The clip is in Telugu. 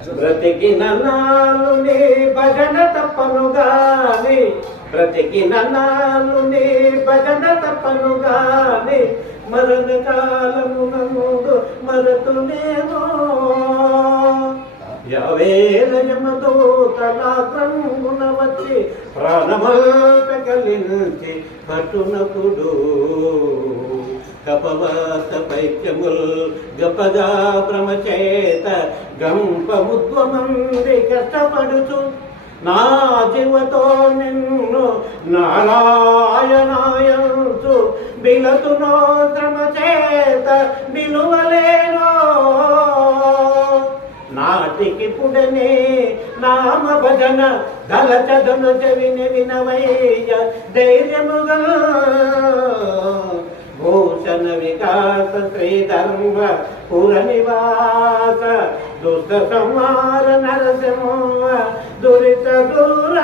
బ్రతికిన నాలు నీ భజన తప్పనుగాని బ్రతికిన నాలు నీ భజన తప్పనుగాని మరణ కాలము నమ్ముడు మరతునేమో. యావేల తలాగ్రమున వచ్చి ప్రాణమంత కలించి పట్టునప్పుడు కపవాత పైత్యముల్ గపగా భ్రమచేత గంపముద్వమంది కష్టపడుచు. నా జీవతో నిన్ను నారాయణాయంసు బిలతునో శ్రమ చేత బిలువలేనో నాటికి పుడనే నామ భజన దళచదను చెవిని వినవయ్య ధైర్యముగా భూషణ వికాస శ్రీధర్మ పుర నివాస దుష్ట సంహార నరసింహ దురిత దూర